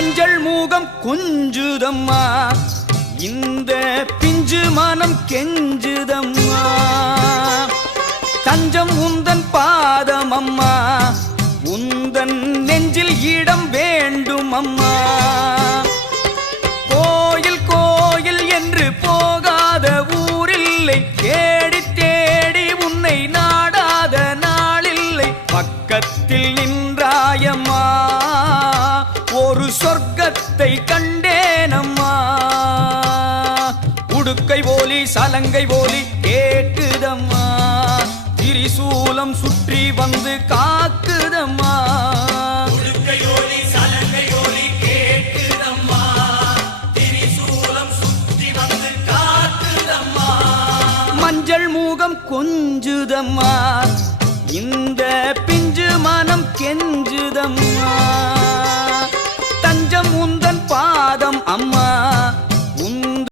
மஞ்சள் மூகம் கொஞ்சுதம்மா, இந்த பிஞ்சு மனம் கெஞ்சுதம்மா. தஞ்சம் உந்தன் பாதம் அம்மா, உந்தன் நெஞ்சில் இடம் வேண்டும் அம்மா. கோயில் கோயில் என்று போகாத ஊரில்லை, தேடி தேடி உன்னை நாடாத நாளில்லை. பக்கத்தில் நின்றாயம்மா, ஒரு சொர்க்கத்தை கண்டேனம்மா. உடுக்கை போலி சலங்கை போலி கேட்டுதம்மா, திரிசூலம் சுற்றி வந்து காக்குதம்மா. உடுக்கை போலி சலங்கை போலி கேட்டுதம்மா, திரிசூலம் சுற்றி வந்து காக்குதம்மா. மஞ்சள் மூகம் கொஞ்சுதம்மா, இந்த பிஞ்சு மனம் கெஞ்சுதம்மா.